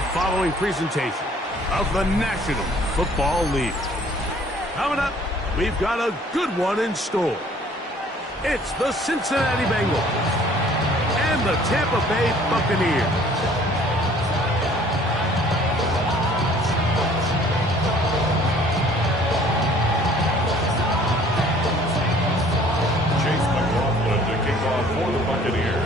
the following presentation of the National Football League. Coming up, we've got a good one in store. It's the Cincinnati Bengals and the Tampa Bay Buccaneers. For the Buccaneers.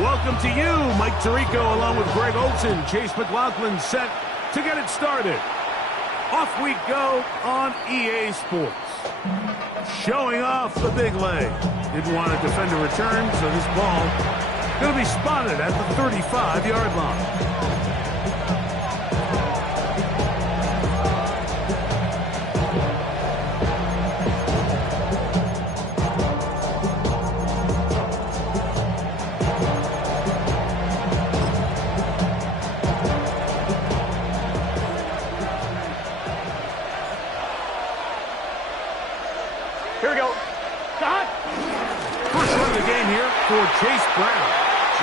Welcome to you, Mike Tirico, along with Greg Olsen. Chase McLaughlin set to get it started. Off we go on EA Sports. Showing off the big leg. Didn't want to defend a return, so this ball going to be spotted at the 35-yard line. Here we go. Got First run of the game here for Chase Brown.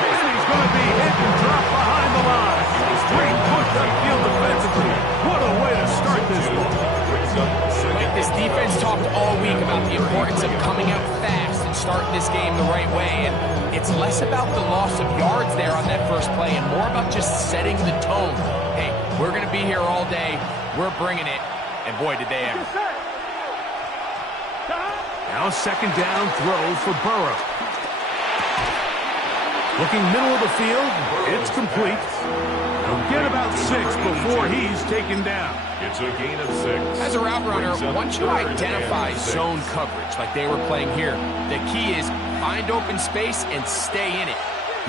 And he's going to be hit and dropped behind the line. Great push upfield defensively. What a way to start this one. Like this defense talked all week about the importance of coming out fast and starting this game the right way. And it's less about the loss of yards there on that first play and more about just setting the tone. Hey, we're going to be here all day. We're bringing it. And boy, did they ever. Now second down throw for Burrow. Looking middle of the field, it's complete. He'll get about 6 before he's taken down. It's a gain of 6. As a route runner, once you identify zone coverage like they were playing here, the key is find open space and stay in it.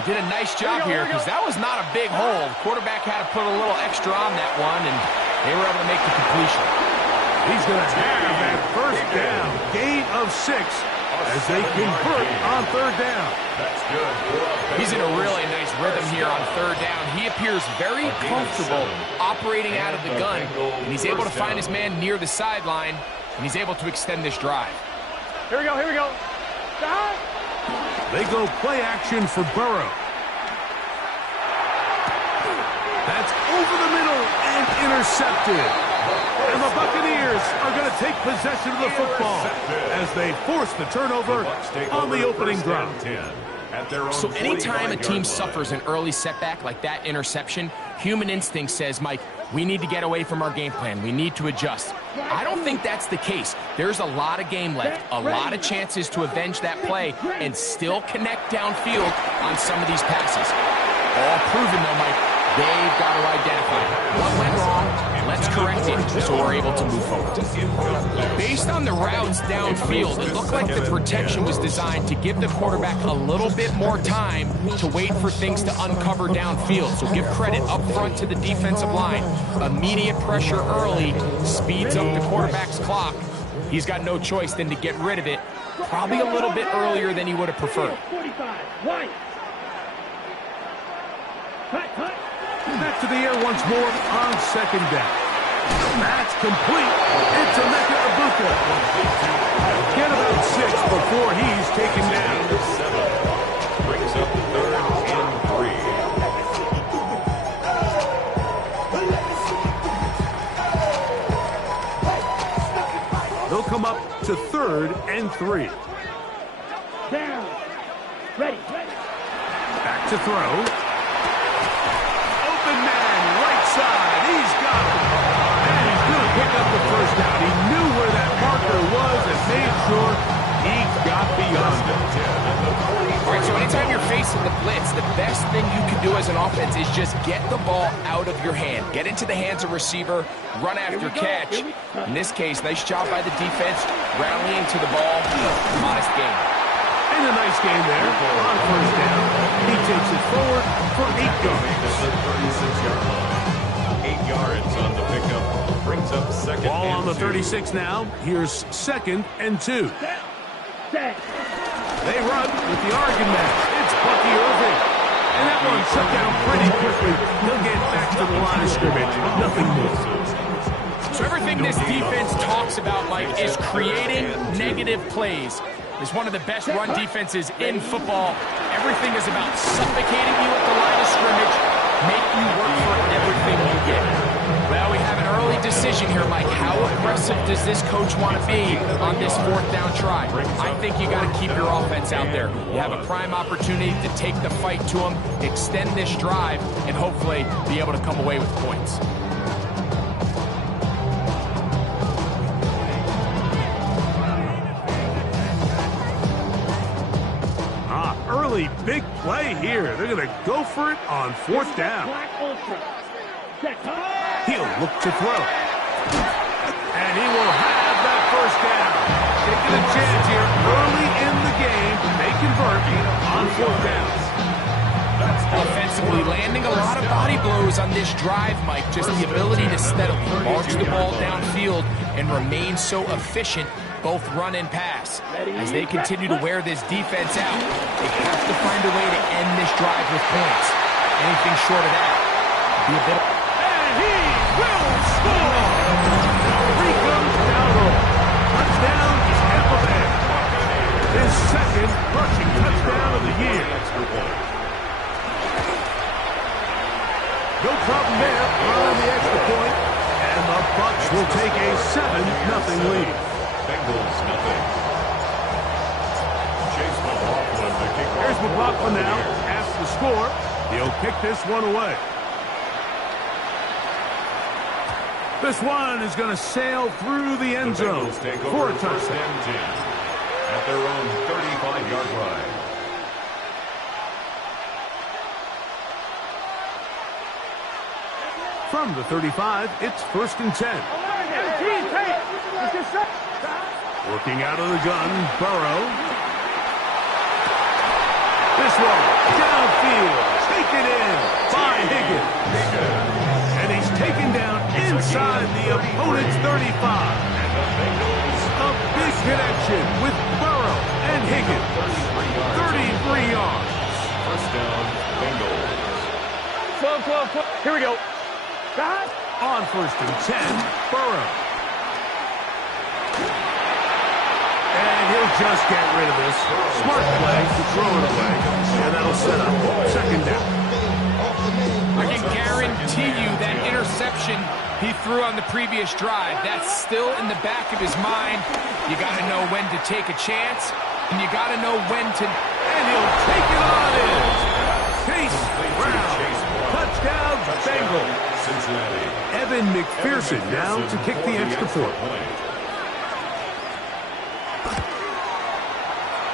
He did a nice job here because that was not a big hole. The quarterback had to put a little extra on that one, and they were able to make the completion. He's going to have that first down, gain of 6, as they convert on third down. That's good. He's in a really nice rhythm here on third down. He appears very comfortable operating out of the gun, and he's able to find his man near the sideline, and he's able to extend this drive. Here we go. Here we go. They go play action for Burrow. That's over the middle and intercepted. And the Buccaneers are going to take possession of the football as they force the turnover on the opening drive. So anytime a team suffers an early setback like that interception, human instinct says, Mike, we need to get away from our game plan. We need to adjust. I don't think that's the case. There's a lot of game left, a lot of chances to avenge that play and still connect downfield on some of these passes. All proven, though, Mike. They've got to identify what went wrong. Let's correct it so we're able to move forward. Based on the routes downfield, it looked like the protection was designed to give the quarterback a little bit more time to wait for things to uncover downfield. So give credit up front to the defensive line. Immediate pressure early speeds up the quarterback's clock. He's got no choice than to get rid of it, probably a little bit earlier than he would have preferred. Back to the air once more on second down. That's complete. It's Emeka Egbuka. Get about 6 before he's taken down. Brings up third and 3. They'll come up to third and 3. Down. Ready. Back to throw. Man, right side, he's got it. And he's going to pick up the first down. He knew where that marker was and made sure he got beyond it. All right, so anytime you're facing the blitz, the best thing you can do as an offense is just get the ball out of your hand. Get into the hands of receiver, run after catch. In this case, nice job by the defense, rallying to the ball. Modest game. And a nice game there on first down. He takes it forward for 8 yards. 36-yard line. 8 yards on the pickup. Brings up second Ball and on the 2. 36 now. Here's second and 2. They run with the Oregon man. It's Bucky Irving. And that one shut down pretty quickly. He'll get back to the line of scrimmage. Nothing more. So everything this defense talks about, Mike, is creating negative plays. Is one of the best run defenses in football. Everything is about suffocating the here, Mike. How aggressive does this coach want to be on this fourth down try? I think you got to keep your offense out there. You have a prime opportunity to take the fight to them, extend this drive, and hopefully be able to come away with points. Early big play here. They're going to go for it on fourth down. He'll look to throw. And he will have that first down. Taking a chance here early in the game. They convert on fourth down. Offensively, landing a lot of body blows on this drive, Mike. Just the ability to steadily march the ball downfield and remain so efficient, both run and pass. As they continue to wear this defense out, they have to find a way to end this drive with points. Anything short of that would be a bit. And he will score! Rico Dowdle. Touchdown, Tampa Bay. His second rushing touchdown of the year. No problem there on the extra point, and the Bucs will take a 7-0 lead. Bengals nothing. Chase McLaughlin to kick off. Here's McLaughlin now after the score. He'll kick this one away. This one is going to sail through the end zone for a touchdown. At their own 35-yard line. From the 35, it's 1st and 10. Working out of the gun, Burrow. This one, downfield, taken in by Higgins. And he's taken down inside the opponent's 35. A big connection with Burrow and Higgins. 33 yards. First down, Bengals. Slow. Here we go. On 1st and 10, Burrow. And he'll just get rid of this. Smart play to throw it away. And that'll set up 2nd down. I can guarantee you that interception he threw on the previous drive, that's still in the back of his mind. You got to know when to take a chance, and you got to know when to... And he'll take it on in. Chase Brown. Touchdown, Bengals. Cincinnati. Evan McPherson now to kick the extra point.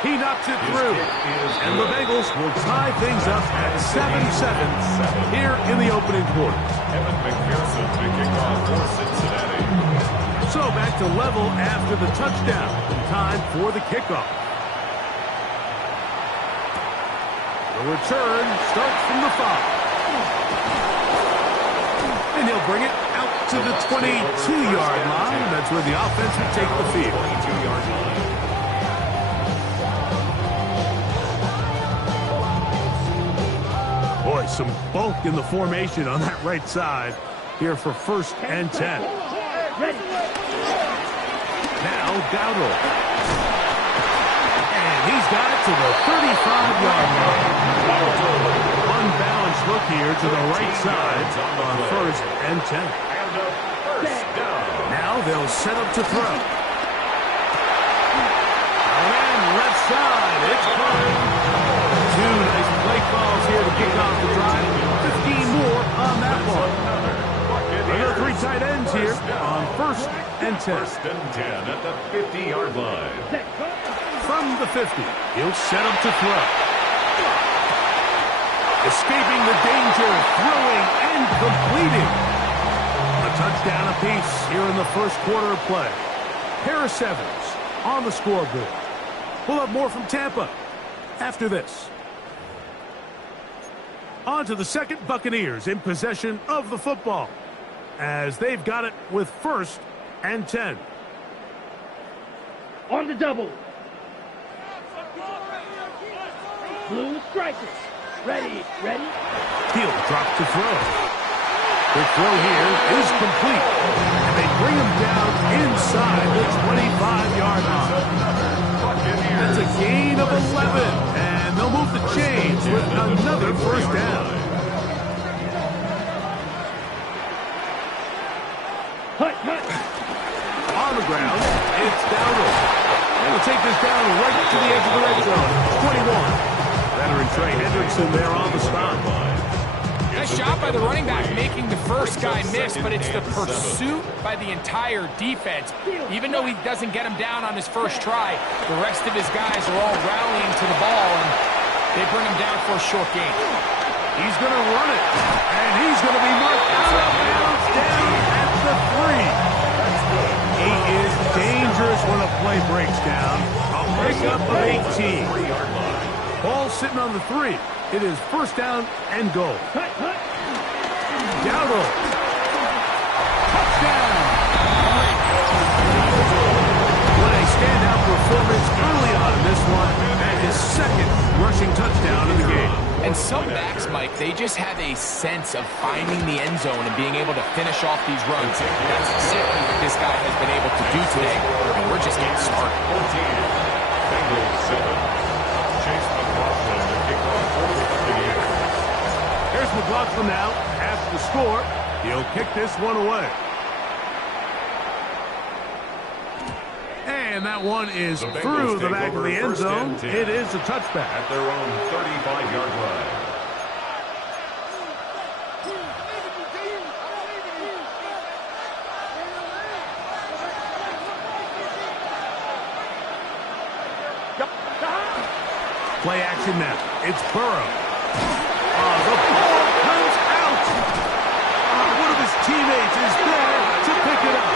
He knocks it through. And the Bengals will tie things up at 7-7 here in the opening quarter. Evan McPherson to kick off for Cincinnati. So back to level after the touchdown. Time for the kickoff. The return starts from the 5. And he'll bring it out to the 22-yard line. That's where the offense will take the field. 22-yard line. Boy, some bulk in the formation on that right side here for 1st and 10. Now Dowdle. And he's got it to the 35-yard line. Unbalanced look here to the right side on 1st and 10. Now they'll set up to throw. And left side, it's coming. 2 nice play calls here to kick off the drive. 15 more on that one. Another 3 tight ends here on 1st and 10. 1st and 10 at the 50-yard line. From the 50, he'll set up to throw. Escaping the danger, throwing and completing. A touchdown apiece here in the first quarter of play. Harris Evans on the scoreboard. We'll have more from Tampa after this. On to the second, Buccaneers in possession of the football as they've got it with 1st and 10. On the double. Blue strikers. Ready. He'll drop to throw. The throw here is complete. And they bring him down inside the 25-yard line. That's a gain of 11. And they'll move the chains with another 1st down. Hut. ground. It's Dowdle. And he'll take this down right to the edge of the red zone. 21. Veteran Trey Hendrickson there on the stop. Nice job by the running back making the first guy miss, but it's the pursuit by the entire defense. Even though he doesn't get him down on his first try, the rest of his guys are all rallying to the ball, and they bring him down for a short gain. He's going to run it, and he's going to be marked out of bounds down at the 3. He is dangerous when a play breaks down. A breakup of 18. Ball sitting on the 3. It is first down and goal. Dowdle. Touchdown. What a standout performance early on in this one, and his second rushing touchdown in the game. And some backs, Mike, they just have a sense of finding the end zone and being able to finish off these runs. That's exactly what this guy has been able to do today. And we're just getting started. 14. Bengals 7. Chase McLaughlin to kick off for the year. Here's McLaughlin now. After the score, he'll kick this one away. And that one is through the back of the end zone. It is a touchback. At their own 35-yard line. Play action now. It's Burrow. The ball comes out. One of his teammates is there to pick it up.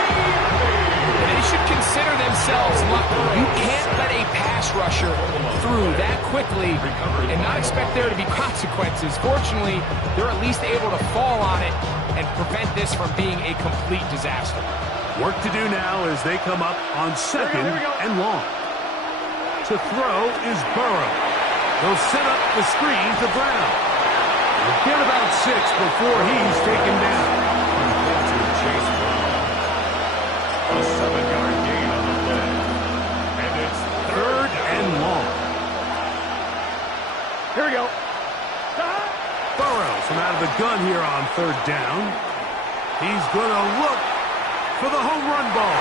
They should consider themselves lucky. You can't let a pass rusher through that quickly and not expect there to be consequences. Fortunately, they're at least able to fall on it and prevent this from being a complete disaster. Work to do now as they come up on second and long. To throw is Burrow. They'll set up the screen to Brown. He'll get about 6 before he's taken down. Chase Brown. A 7-yard gain on the play. And it's third and long. Here we go. Burrows from out of the gun here on third down. He's going to look for the home run ball.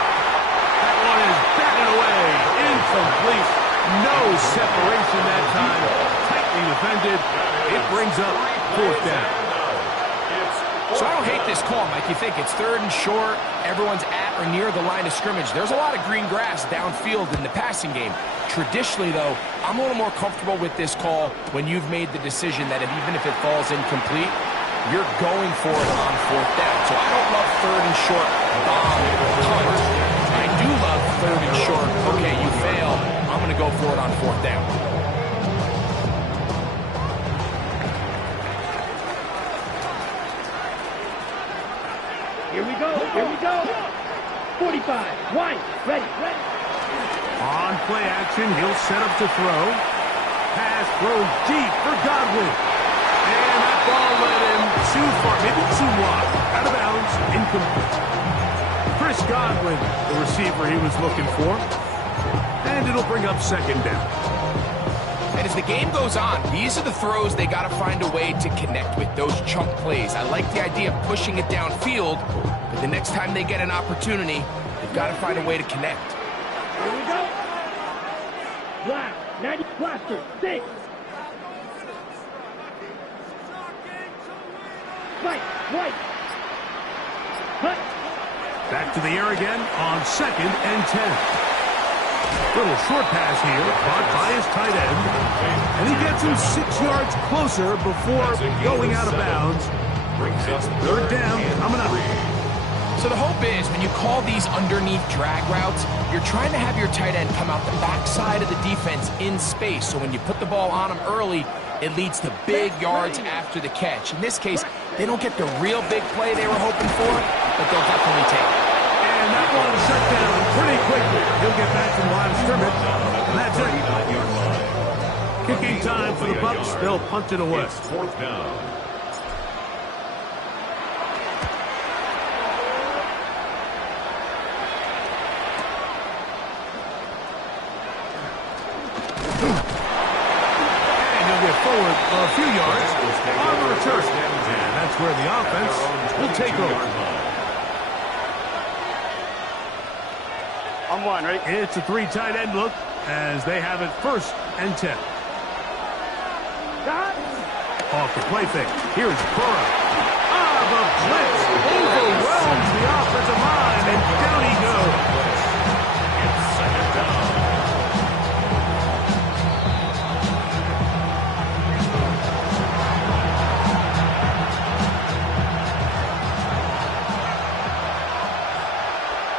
That one is batted away. Incomplete. No separation that time. Tightly defended. It brings up fourth down. So I don't hate this call, Mike. You think it's third and short, everyone's at or near the line of scrimmage. There's a lot of green grass downfield in the passing game. Traditionally, though, I'm a little more comfortable with this call when you've made the decision that even if it falls incomplete, you're going for it on fourth down. So I don't love third and short bomb punt. I do love third and short. Okay, you fail. I'm going to go for it on fourth down. Here we go. Here we go. 45. One. Ready. On play action, he'll set up to throw. Pass throws deep for Godwin. And that ball led him too far, maybe too wide. Out of bounds, incomplete. Chris Godwin, the receiver he was looking for. And it'll bring up second down. And as the game goes on, these are the throws they got to find a way to connect with, those chunk plays. I like the idea of pushing it downfield, but the next time they get an opportunity, they've got to find a way to connect. Here we go. Black. 90 blaster. 6. White. Cut. Back to the air again on second and 10. Little short pass here, caught by his tight end. And he gets him 6 yards closer before going out of bounds. Third down, coming up. So the hope is when you call these underneath drag routes, you're trying to have your tight end come out the backside of the defense in space. So when you put the ball on him early, it leads to big yards after the catch. In this case, they don't get the real big play they were hoping for, but they'll definitely take it. And that one shut down pretty quickly. He'll get back to the line of scrimmage. And that's it. Kicking time for the Bucs. They'll punt it away. It's fourth down. And he'll get forward a few yards on the return. And that's where the offense will take over. On one, ready? It's a 3 tight end look as they have it 1st and 10. Off the play fake. Here's Burrow. The blitz overwhelms the offensive line, and down he goes. It's 2nd down.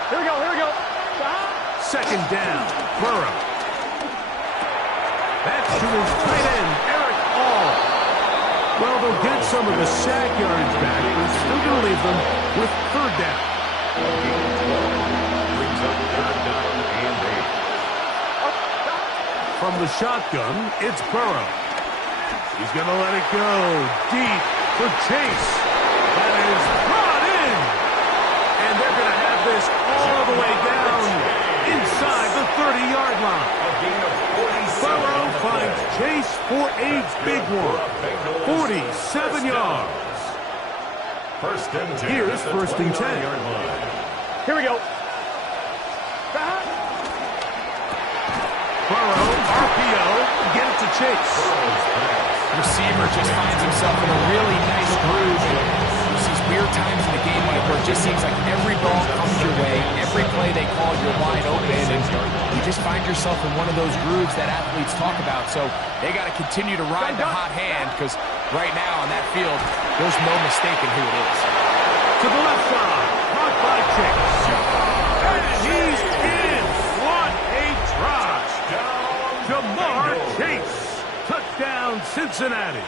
Here we go, here we go. 2nd down, Burrow. That's to his tight end, Eric All. Well, they'll get some of the sack yards back, but still going to leave them with 3rd down. Brings up 3rd down and 8. From the shotgun, it's Burrow. He's going to let it go deep for Chase. That is brought in. And they're going to have this all the way down inside the 30-yard line. A gain of 47. Burrow finds Chase for a big one. 47 yards. 1st and 10. Here's 1st and 10. Here we go. Burrow, RPO, get it to Chase. Receiver just finds himself in a really nice groove. And there's these weird times in the game, Mike, where it just seems like every ball comes your way, every play they call, you're wide open, and you just find yourself in one of those grooves that athletes talk about. So they got to continue to ride the hot hand, because right now on that field, there's no mistaking who it is. To the left side, caught by Chase. And he's in. What a drive. Jamar Chase. Touchdown, Cincinnati.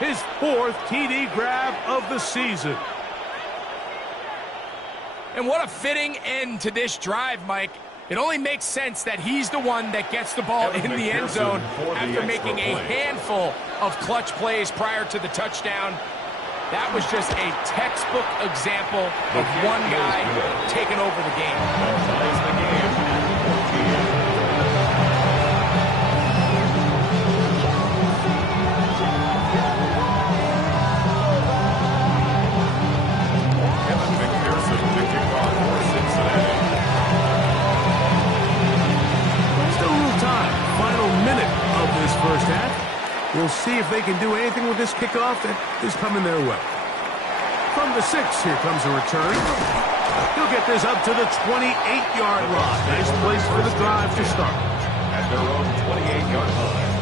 His 4th TD grab of the season. And what a fitting end to this drive, Mike. It only makes sense that he's the one that gets the ball in the end zone after making a handful of clutch plays prior to the touchdown. That was just a textbook example of one guy taking over the game. Ties the game at 14. First half. We'll see if they can do anything with this kickoff that is coming their way. From the 6, here comes a return. He'll get this up to the 28-yard line. Nice place for the drive to start. At their own 28-yard line.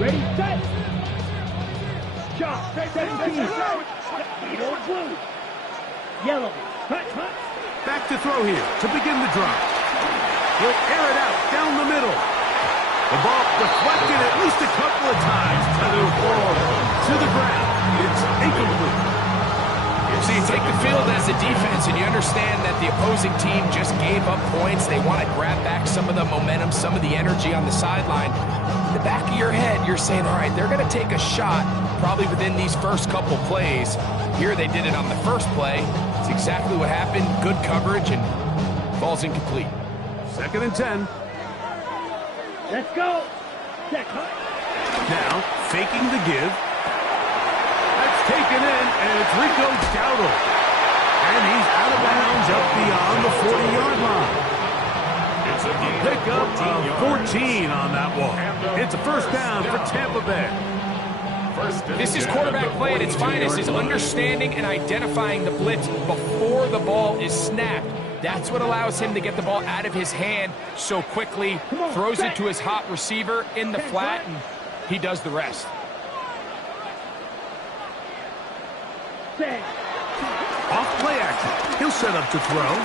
Ready, set. Jump. 17. Yellow, blue. Yellow. Hut, hut. Back to throw here to begin the drive. He'll air it out down the middle. The ball deflected at least a couple of times. It'll fall to the ground. It's incomplete. So you take the field as a defense and you understand that the opposing team just gave up points. They want to grab back some of the momentum, some of the energy on the sideline. In the back of your head, you're saying, all right, they're going to take a shot probably within these first couple plays. Here they did it on the first play. It's exactly what happened. Good coverage and ball's incomplete. 2nd and 10. Let's go. Check, hut. Now, faking the give. That's taken in, and it's Rico Dowdle. And he's out of bounds up beyond the 40-yard line. It's a Pickup of 14 on that one. It's a 1st down for Tampa Bay. This is quarterback play at its finest, is understanding and identifying the blitz before the ball is snapped. That's what allows him to get the ball out of his hand so quickly, throws it to his hot receiver in the flat, and he does the rest. Off play action. He'll set up to throw.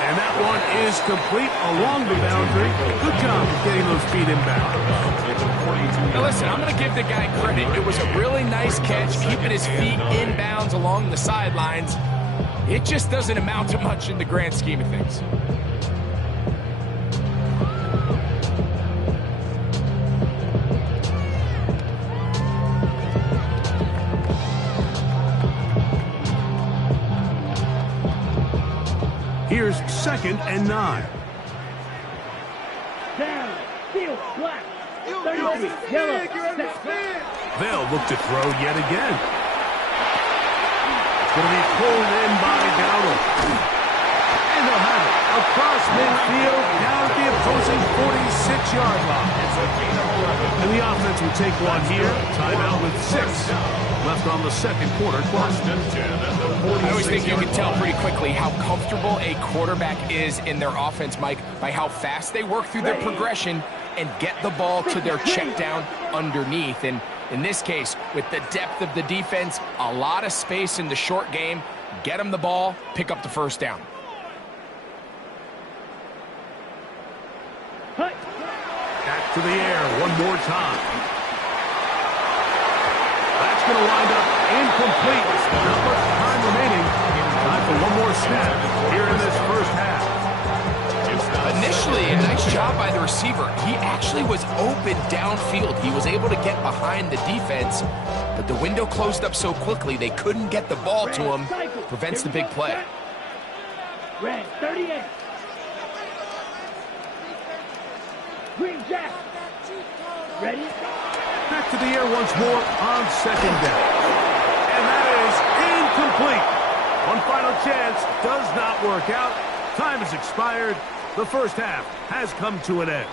And that one is complete along the boundary. Good job of getting those feet inbound. Now listen, I'm going to give the guy credit. It was a really nice catch, keeping his feet inbounds along the sidelines. It just doesn't amount to much in the grand scheme of things. Here's 2nd and 9. Down. Field. Black. 33. Yellow. Set. They'll look to throw yet again. It's going to be pulled in by Dowdle. And they'll have it across midfield down at the opposing 46-yard line. And the offense will take one here. Timeout with 6 left on the second quarter clock. I always think you can tell pretty quickly how comfortable a quarterback is in their offense, Mike, by how fast they work through their progression and get the ball to their check down underneath. And in this case, with the depth of the defense, a lot of space in the short game, get them the ball, pick up the first down. Back to the air one more time. That's going to wind up incomplete. Not much time remaining. Time for one more snap here in this first half. Initially, a nice job by the receiver. He actually was open downfield. He was able to get behind the defense, but the window closed up so quickly they couldn't get the ball to him. Prevents the big play. Red 38. Green Jack. Ready? Back to the air once more on 2nd down. And that is incomplete. One final chance does not work out. Time has expired. The first half has come to an end.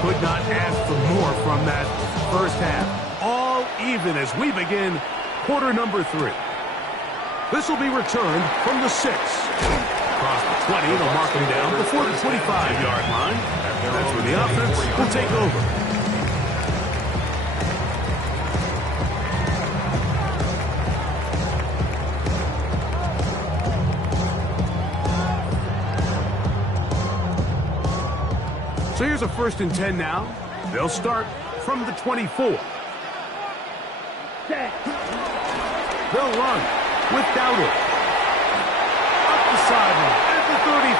Could not ask for more from that first half. All even as we begin quarter number 3. This will be returned from the 6. Across the 20, they'll mark him down before the 25-yard line. That's where the offense will take over. So here's a 1st and 10 now. They'll start from the 24. They'll run with Dowdle. Up the sideline at the 35.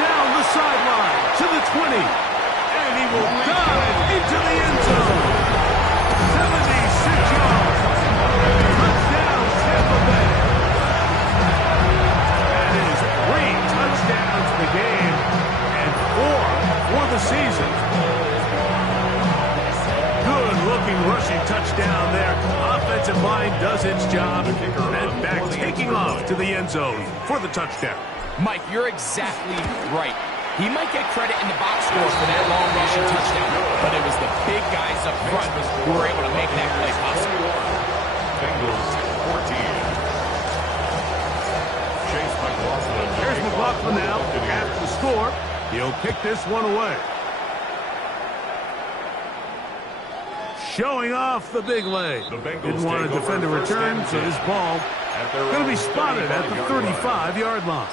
Down the sideline to the 20. And he will dive into the end zone. 76 yards. Touchdown, Tampa Bay. That is 3 touchdowns the game and 4 for the season. Good looking rushing touchdown there. Offensive line does its job and back taking off to the end zone for the touchdown. Mike, you're exactly right. He might get credit in the box score for that long rushing touchdown, but it was the big guys up front who were able to make that play possible. Bengals 14. Here's McLaughlin now after the score. He'll kick this one away. Showing off the big leg. Didn't want to defend a return, so this ball going to be spotted at the 35-yard line.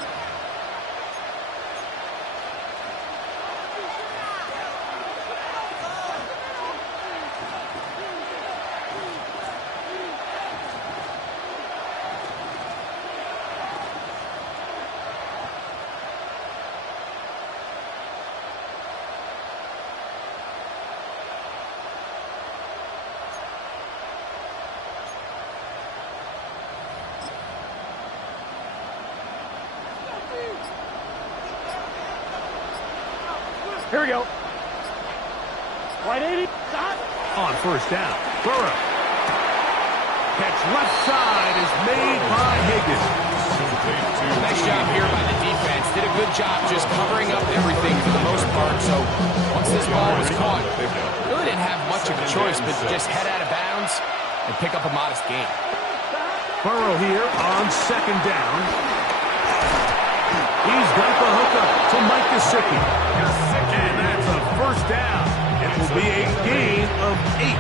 Here we go. 180. Stop. On 1st down, Burrow. Catch left side is made by Higgins. Nice job here by the defense. Did a good job just covering up everything for the most part. So once this ball was caught, really didn't have much of a choice but just head out of bounds and pick up a modest gain. Burrow here on 2nd down. He's got the hookup to Mike Gesicki. And that's a 1st down. It will be a gain of 8.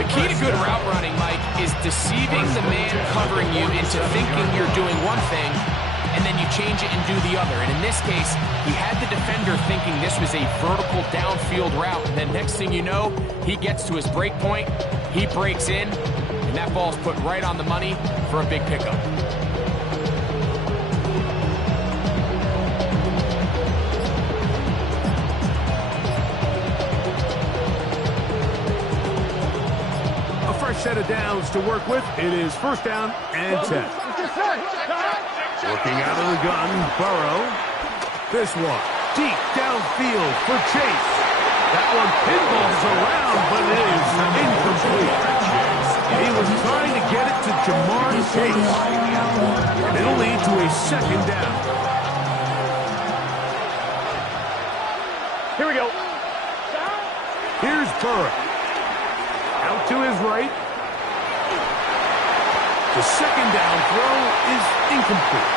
The key to good route running, Mike, is deceiving the man covering you into thinking you're doing one thing, and then you change it and do the other. And in this case, he had the defender thinking this was a vertical downfield route, and then next thing you know, he gets to his break point, he breaks in, and that ball's put right on the money for a big pickup. Set of downs to work with. It is first down and 10. Working out of the gun, Burrow. This one, deep downfield for Chase. That one pinballs around, but it is incomplete. He was trying to get it to Jamar Chase. And it'll lead to a second down. Here we go. Here's Burrow. Out to his right. The second down throw is incomplete.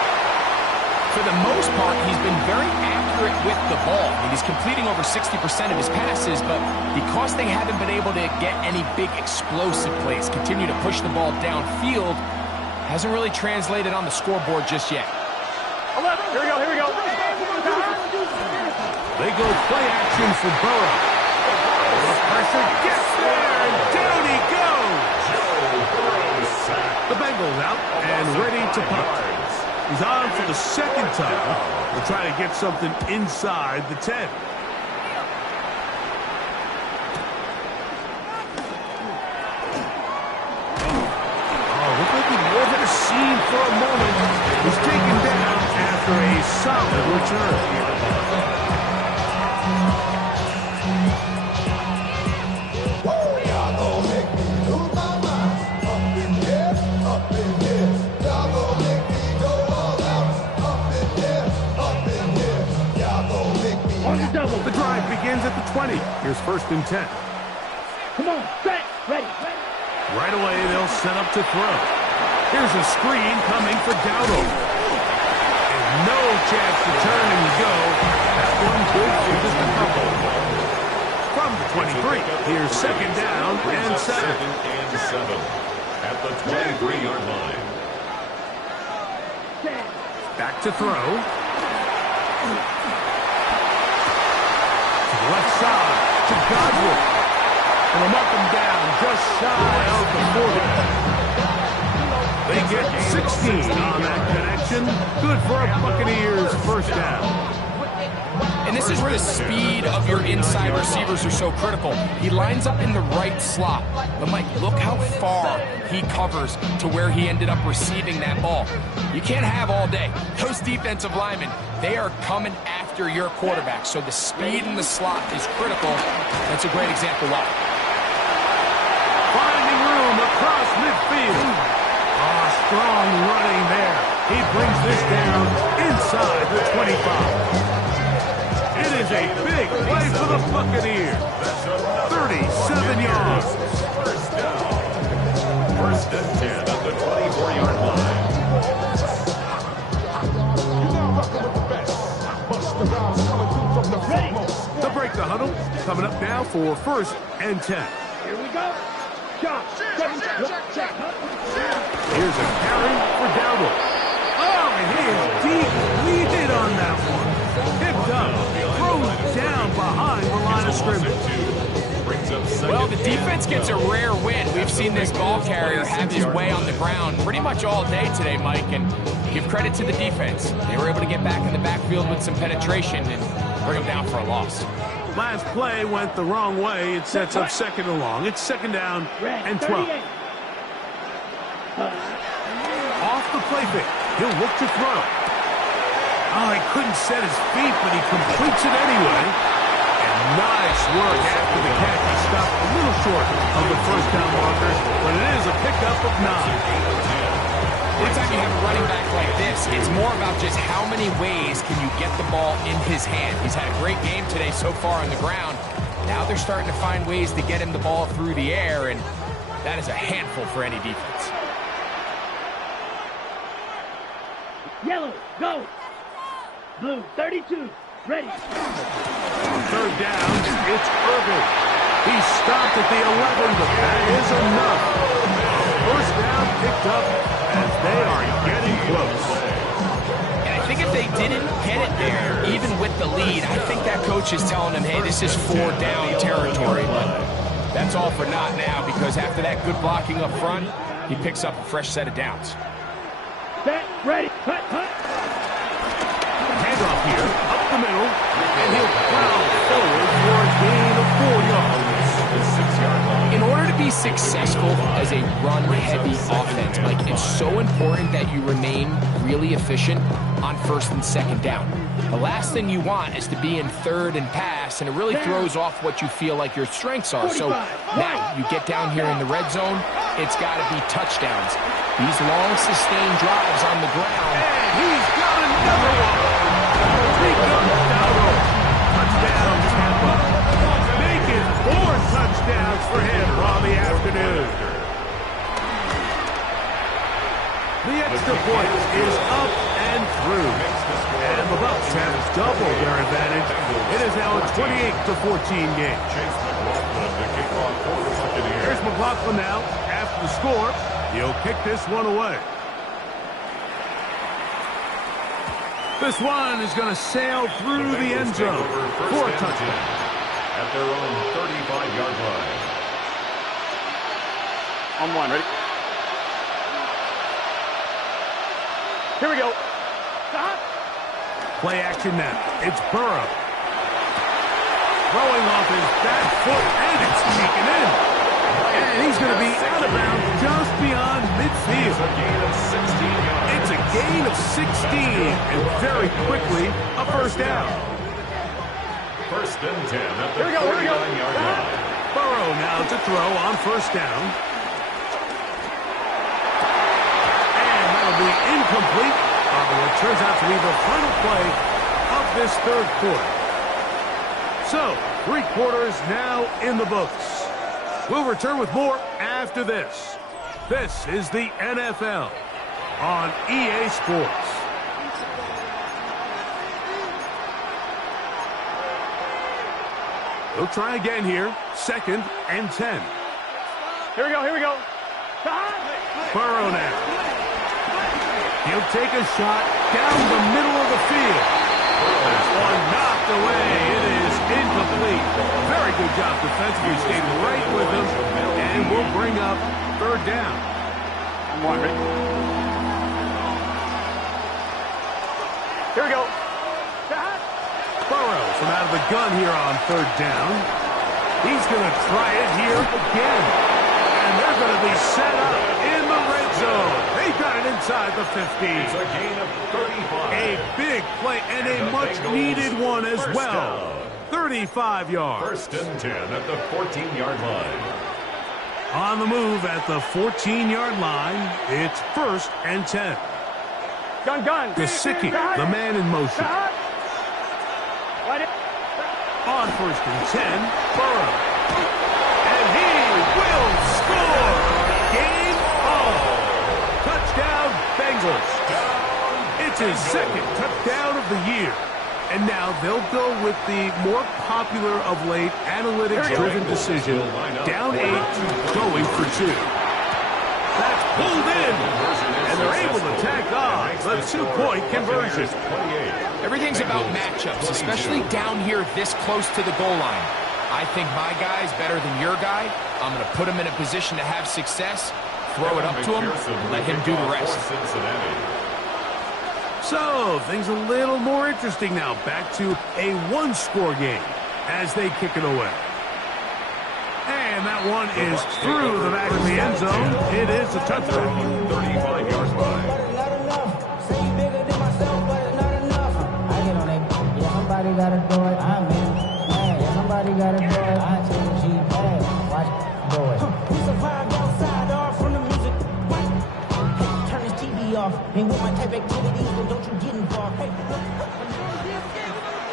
For the most part, he's been very accurate with the ball. I mean, he's completing over 60% of his passes, but because they haven't been able to get any big explosive plays, continue to push the ball downfield, hasn't really translated on the scoreboard just yet. 11. Here we go. Here we go. They go play action for Burrow. The pressure gets there, and down he goes. The Bengals out and ready to punt. He's on for the second time. We'll try to get something inside the 10. Oh, looked like he wasn't a scene for a moment. He's taken down after a solid return. The drive begins at the 20. Here's first and 10. Come on, set, ready. Right away, they'll set up to throw. Here's a screen coming for Dowdle. And no chance to turn and go. That one good for just a couple. From the 23, here's second down and 7. Second and 7 at the 23-yard line. Back to throw. Left side to Godwin. And they'll mark him down just shy of the 40. They get 16 on that connection. Good for a Buccaneers first down. And this is where the speed of your inside receivers are so critical. He lines up in the right slot. But, Mike, look how far he covers to where he ended up receiving that ball. You can't have all day. Those defensive linemen, they are coming after your quarterback. So the speed in the slot is critical. That's a great example why. Finding room across midfield. Strong running there. He brings this down inside the 25. It is a big play for the Buccaneers. 37 yards. First and 10 at the 24-yard line. They'll break the huddle. Coming up now for first and 10. Here we go. Here's a carry for Dowdle. Oh, and he is deep leaded on that one. Picked up, thrown down behind the line of scrimmage. Well, the defense gets a rare win. We've seen this ball carrier have his way on the ground pretty much all day today, Mike, and give credit to the defense. They were able to get back in the backfield with some penetration and bring them down for a loss. Last play went the wrong way. It sets up second and long. It's second down and 12. Off the play fake. He'll look to throw. Oh, he couldn't set his feet, but he completes it anyway. And nice work after the catch. He stopped a little short of the first down marker, but it is a pickup of 9. Anytime you have a running back like this, it's more about just how many ways can you get the ball in his hand. He's had a great game today so far on the ground. Now they're starting to find ways to get him the ball through the air, and that is a handful for any defense. Yellow, go. Blue, 32, ready. On third down, it's Irvin. He stopped at the 11, but that is enough. First down picked up as they are getting close. And I think if they didn't get it there, even with the lead, I think that coach is telling them, hey, this is 4-down territory. But that's all for not now, because after that good blocking up front, he picks up a fresh set of downs. Set, ready, cut. Handoff here, up the middle, and he'll plow forward for a gain of 4 yards. In order to be successful as a run-heavy offense, Mike, it's so important that you remain really efficient on first and second down. The last thing you want is to be in third and pass, and it really throws off what you feel like your strengths are. So now you get down here in the red zone, it's got to be touchdowns. These long, sustained drives on the ground. And he's got another one. Touchdown, Tampa. Make it 4 touchdowns for him on the afternoon. The extra point is up and through. And the Bucs have doubled their advantage. It is now a 28-14 game. Here's McLaughlin now. After the score, he'll kick this one away. This one is going to sail through the end zone for a touchdown. At their own 35-yard line. On one, ready? Here we go. Stop. Play action now. It's Burrow. Throwing off his back foot, and it's taken in. And he's going to be out of bounds just beyond midfield. It's a gain of 16, and very quickly, a first down. First and 10 at the 49-yard line. Burrow now to throw on first down. And that'll be incomplete on what turns out to be the final play of this third quarter. So, 3 quarters now in the books. We'll return with more after this. This is the NFL on EA Sports. We'll try again here. 2nd and 10. Here we go. Burrow now. He'll take a shot down the middle of the field. This one knocked away. It is incomplete. Very good job defensively. Stayed right with him. And we'll bring up third down. I'm one, ready? Here we go. Burrow from out of the gun here on third down. He's going to try it here again. And they're going to be set up in the red zone. They got it inside the 15. It's a gain of 35. A big play and a much-needed one as well. 35 yards. First and 10 at the 14-yard line. On the move at the 14-yard line, it's 1st and 10. Gun. Gesicki, the man in motion. On 1st and 10, Burrow. And he will score. Game on. Touchdown, Bengals. It's his 2nd touchdown of the year. And now they'll go with the more popular of late analytics-driven decision. Down 8, going for 2. That's pulled in. And they're able to tack on the 2-point conversion. Everything's about matchups, especially down here this close to the goal line. I think my guy's better than your guy. I'm going to put him in a position to have success, throw it up to him, and let him do the rest. So, things a little more interesting now. Back to a 1-score game as they kick it away. And that one is through the back of the end zone. It is a touchdown. 35-yard line. Somebody gotta do it, I'm in. Hey, somebody gotta do it, I take a G-Pad. Watch do it. We survived outside, all from the music. Hey, turn his TV off. Ain't with my type activities, then don't you get involved. Hey.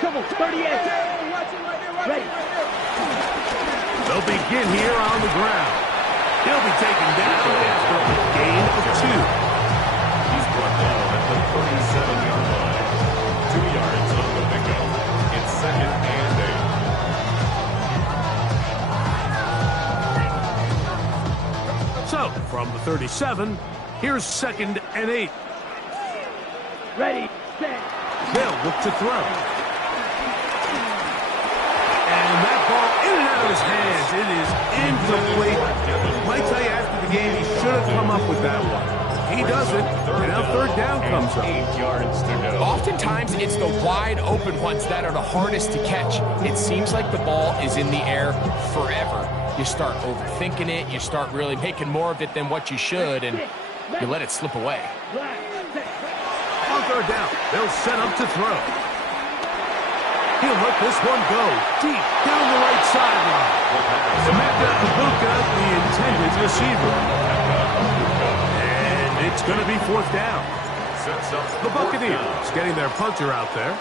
Come on, 38. Ready. They'll begin here on the ground. He'll be taken down after a gain of 2. He's brought down at the 37-yard line. 2 yards on the pickup. It's 2nd and 8. From the 37, here's 2nd and 8. Ready, set. They'll look to throw. And that ball in and out of his hands. It is incomplete. Might tell you after the game he should have come up with that one. He doesn't, and now 3rd down comes up. 8 yards to go. Oftentimes, it's the wide open ones that are the hardest to catch. It seems like the ball is in the air forever. You start overthinking it. You start really making more of it than what you should, and you let it slip away. On 3rd down, they'll set up to throw. He'll let this one go deep down the right sideline. Samantha Kabuka, the intended receiver. And it's going to be 4th down. The Buccaneers getting their punter out there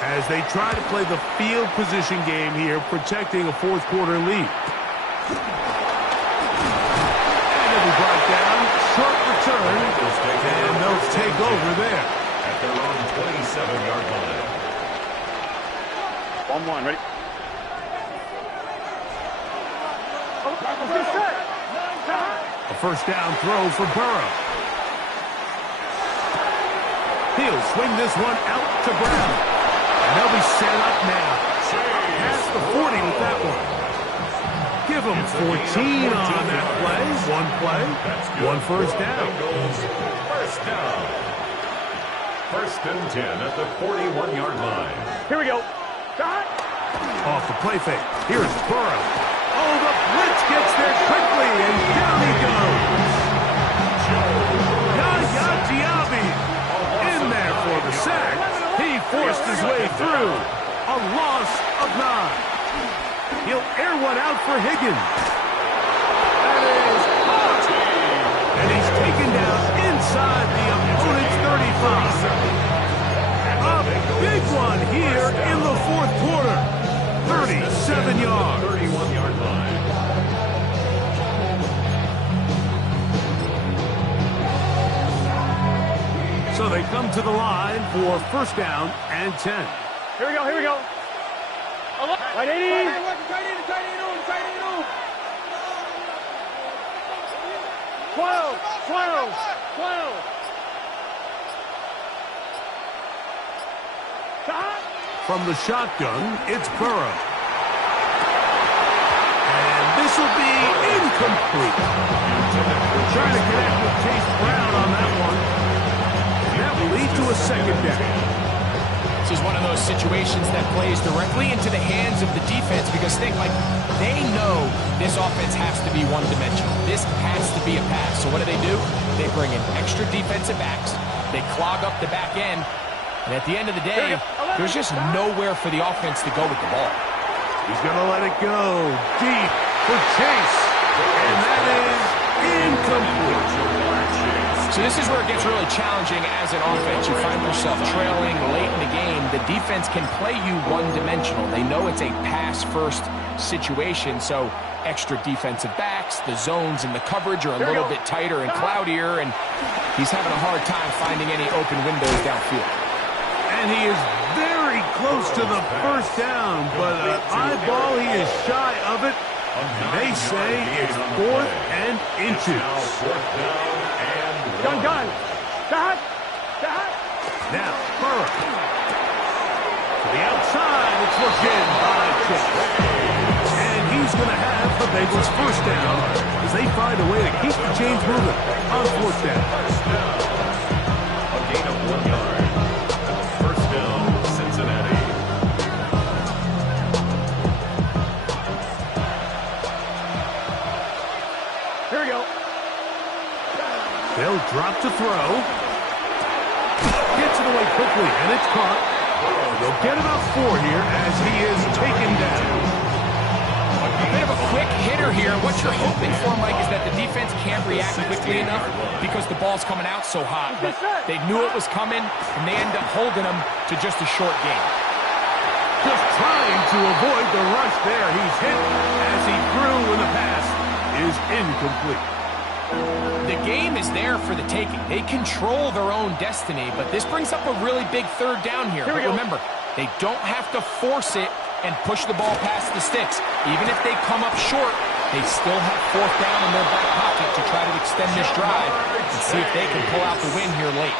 as they try to play the field position game here, protecting a 4th quarter lead. And it'll be brought down. Short return, and they'll take over there. At their own 27-yard line. 1-1, ready? A 1st down throw for Burrow. He'll swing this one out to Brown. And they'll be set up now. Past the 40 with that one. Give him 14 on that play. One play, one 1st down. First down. 1st and 10 at the 41-yard line. Here we go. Shot. Off the play fake. Here's Burrow. Oh, the blitz gets there quickly, and down he goes. Yaya Diaby in there for the sack. He forced his way through. A loss of 9. He'll air one out for Higgins. That is caught. And he's taken down inside the opponent's 35. A big one here in the 4th quarter. 37 yards. 31-yard line. So they come to the line for 1st down and 10. Here we go, here we go. Right, 80. Tight end on. 12. Shot. From the shotgun, it's Burrow. And this will be incomplete. Trying to connect with Chase Brown on that one. And that will lead to a 2nd down. This is one of those situations that plays directly into the hands of the defense because they know this offense has to be one-dimensional. This has to be a pass. So what do? They bring in extra defensive backs. They clog up the back end. And at the end of the day, there's just nowhere for the offense to go with the ball. He's going to let it go deep for Chase. And that is incomplete. So this is where it gets really challenging as an offense. You find yourself trailing late in the game. The defense can play you one-dimensional. They know it's a pass-first situation, so extra defensive backs, the zones and the coverage are a little bit tighter and cloudier, and he's having a hard time finding any open windows downfield. And he is very close to the 1st down, but an eyeball, he is shy of it. They say it's 4th and inches. Gun. Shot. Now, Burrow. To the outside, it's looked in by Chase. And he's going to have the Bengals 1st down as they find a way to keep the chains moving on 4th down. A gain of 1 yard. 1st down, Cincinnati. Here we go. They'll drop to throw. Gets it away quickly, and it's caught. They'll get about 4 here as he is taken down. A bit of a quick hitter here. What you're hoping for, Mike, is that the defense can't react quickly enough because the ball's coming out so hot. But they knew it was coming, and they end up holding them to just a short game. Just trying to avoid the rush there. He's hit as he threw when the pass is incomplete. The game is there for the taking. They control their own destiny, but this brings up a really big 3rd down here. But remember, they don't have to force it and push the ball past the sticks. Even if they come up short, They still have fourth down in their back pocket to try to extend this drive and see if they can pull out the win here late.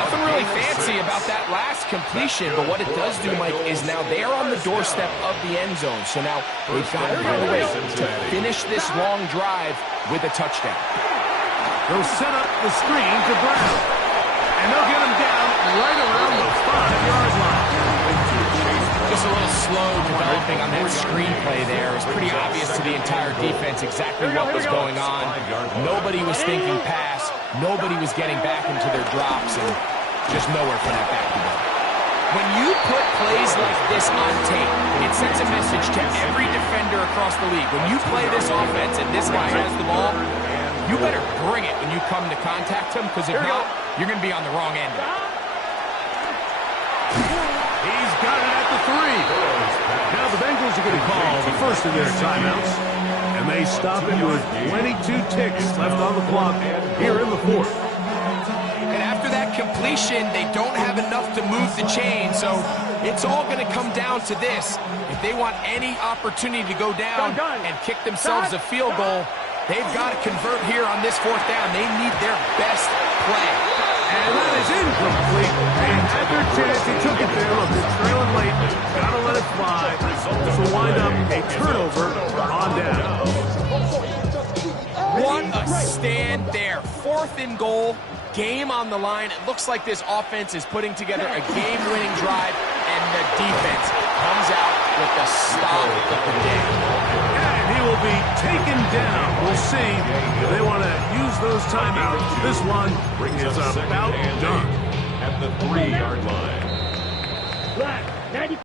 Nothing really fancy about that last completion, but what it does do, Mike, is now they're on the doorstep of the end zone. So now they've got to find a way to finish this long drive with a touchdown. They'll set up the screen to Brown. And they'll get him down right around the 5-yard line. Just a little slow developing on that screenplay there. It was pretty obvious to the entire defense exactly what was going on. Nobody was thinking pass. Nobody was getting back into their drops, and just nowhere for that back to go. When you put plays like this on tape, it sends a message to every defender across the league. When you play this offense and this guy has the ball, you better bring it when you come to contact him, because if not, you're going to be on the wrong end. He's got it at the 3. Now the Bengals are going to call the first of their timeouts. And they stop him with 22 ticks left on the clock here in the 4th. And after that completion, they don't have enough to move the chain, so it's all going to come down to this. If they want any opportunity to go down and kick themselves a field goal, they've got to convert here on this 4th down. They need their best play. And that is incomplete. They had their chance. He took it there. Look, they're trailing late. Got to let it fly. This will wind up a turnover on down. What a stand there. 4th and goal. Game on the line. It looks like this offense is putting together a game-winning drive, and the defense comes out with the stop of the day. And he will be taken down. We'll see if they want to use those timeouts. This one is about done. At the 3-yard line.